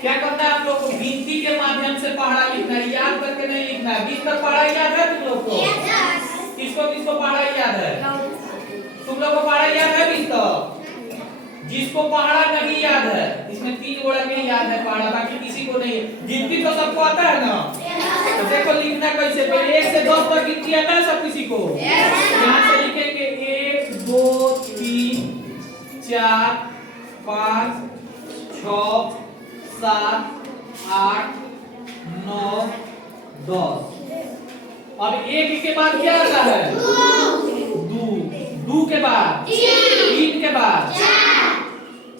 क्या करना है आप लोग को? गिनती के माध्यम से पढ़ा लिखना है, याद करके नहीं लिखना है। 20 तक पढ़ा याद है तुम लोग को? किसको किसको पढ़ा याद है? तुम लोग को पढ़ा याद है 20 तक? जिसको पढ़ा नहीं याद है, इसमें 3 गोला के याद है पढ़ा, बाकी किसी को नहीं। गिनती तो सबको आता है ना? तो देखो लिखना कैसे, पहले 1 से 10 तक गिनती आता है सब किसी को? यहाँ से लिखेंगे 1 2 3 4 5 6 7 8 9 10। अब 1 के बाद क्या आता है? 2 के बाद 3 के बाद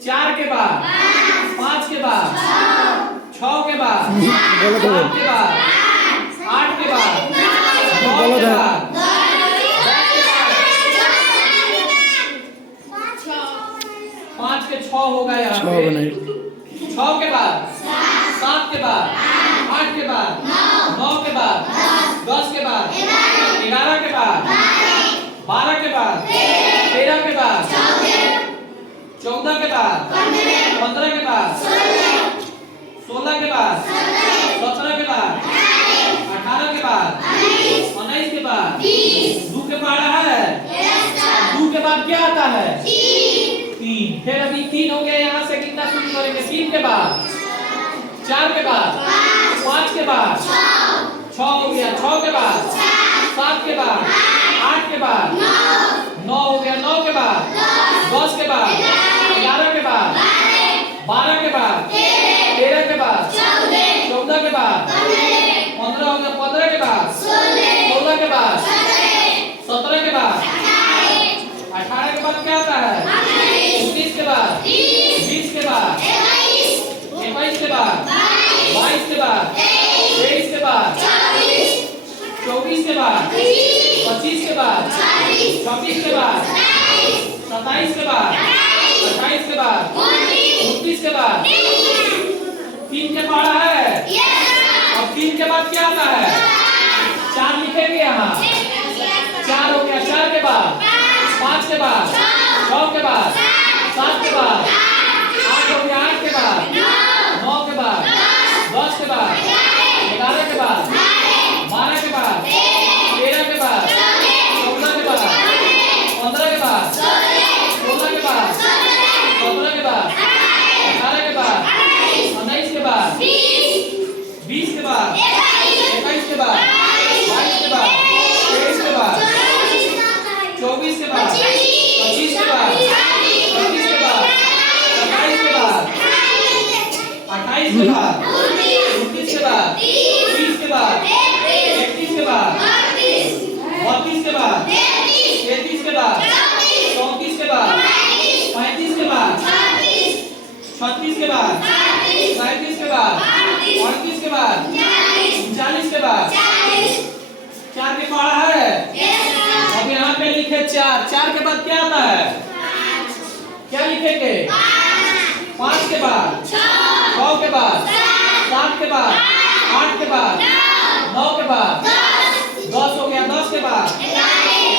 4 के बाद 5 के बाद 6 के बाद 7 के बाद 8 के बाद 9 के बाद 5 के 6 होगा यहाँ पे। 6 के बाद 7 के बाद 8 के बाद 9 के बाद 10 के बाद 11 के बाद 12 के बाद 13 के बाद 14 के बाद 15 के बाद 16 के बाद 17 के बाद 18 के बाद 19 के बाद 2 के पढ़ा है। 2 के बाद क्या आता है? 3। फिर अभी 3 हो गया, यहाँ से कितना शुरू करेंगे? 3 के बाद 4 के बाद 5 के बाद 6 हो गया। 6 के बाद 7 के बाद 8 के बाद 9 हो गया। 9 के बाद 10 के बाद 11 के बाद 12 के बाद 13 के बाद 14 के बाद 15 हो गया। 15 के बाद 16 के बाद 17 के बाद 18 के बाद क्या आता है? 19 के बाद 20 के बाद 21 के बाद 22 के बाद 23 के बाद 24 के बाद 25 के बाद 26 के बाद 27 के बाद 28 के बाद 29 के बाद 3 के पढ़ा है। अब 3 के बाद क्या आता है? 4 लिखेंगे यहाँ। 4 हो गया। 4 के बाद 5 के बाद 6 के बाद 7 के बाद 8 हो गया। 8 के बाद 9 के बाद 10 के बाद 11 के बाद 12 के बाद 13 के बाद 14 के बाद 15 के बाद 16 के बाद 17 के बाद 18 के बाद 19 के बाद 20 के बाद 21 के बाद 22 के बाद 23 के बाद 24 के बाद 25 के बाद 26 के बाद 27 के बाद 28 के बाद 29 के बाद 30 के बाद 31 के बाद 32 के बाद 33 के बाद 34 के बाद 35 के बाद 36 के बाद 37 के बाद 38 के बाद 39 के बाद 4 के पढ़ा है। अब यहाँ पे लिखे 4। 4 के बाद क्या आता है? क्या लिखेंगे? 5 के बाद 6 के बाद 7 के बाद 8 के बाद 9 के बाद 10 हो गया। 10 के बाद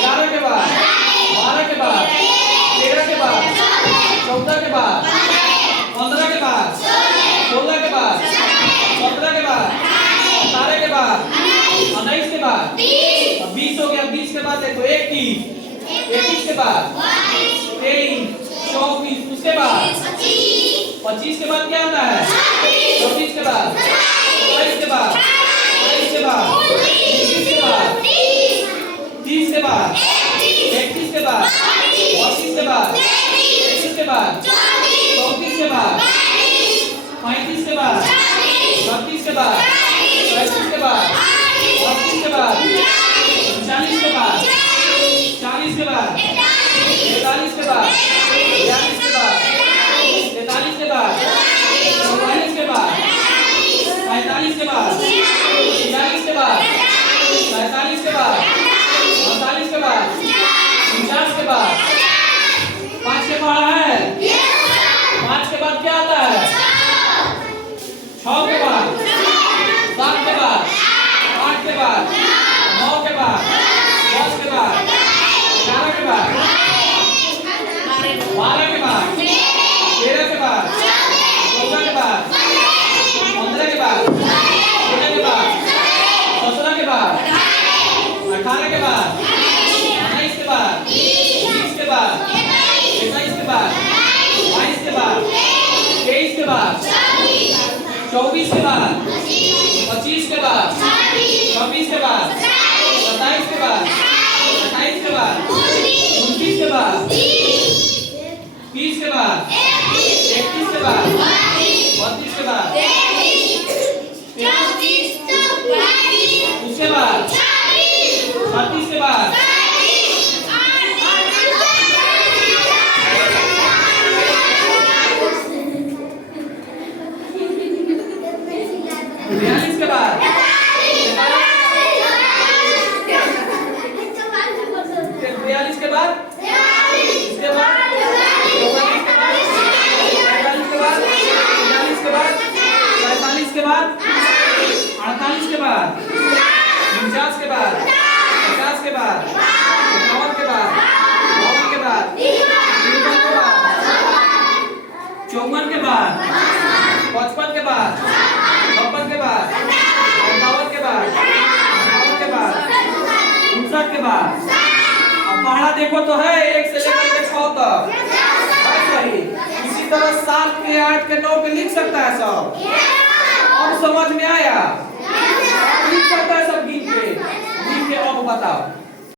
11 के बाद 12 के बाद 13 के बाद 14 के बाद 15 के बाद 16 के बाद 17 के बाद 18 के बाद 19 के बाद 20 हो गया। 20 के बाद देखो 21 के बाद 23 24 उसके बाद 25 के बाद क्या आता है? 24 के बाद 27 के बाद 28 के बाद 29 के बाद 30 के बाद 31 के बाद 32 के बाद 33 के बाद 34 के बाद 35 के बाद 36 के बाद 37 के बाद 38 के बाद 39 के बाद 40 के बाद 43 के बाद 42 के बाद 43 के बाद 44 24 के बाद 25 के बाद 26 के बाद 27 के बाद 28 के बाद 29 के बाद 30 के बाद 31 के बाद 32 के बाद उसके बाद 36 के बाद 42 के बाद 43 के बाद इसके बाद 44 के बाद 45 के बाद 48 के बाद 48 के बाद 49 के बाद 50 के बाद 51 के बाद 52 के बाद 53 के बाद 54 के बाद 55 के बाद 56 के बाद 58 के बाद 59 के बाद 59 के बाद। अब पढ़ा देखो तो है 1 से लेकर के 6 तक है सही। इसी तरह 7 के 8 के 9 के लिख सकता है सब। अब समझ में आया? लिख सकता है सब गिन के अब बताओ।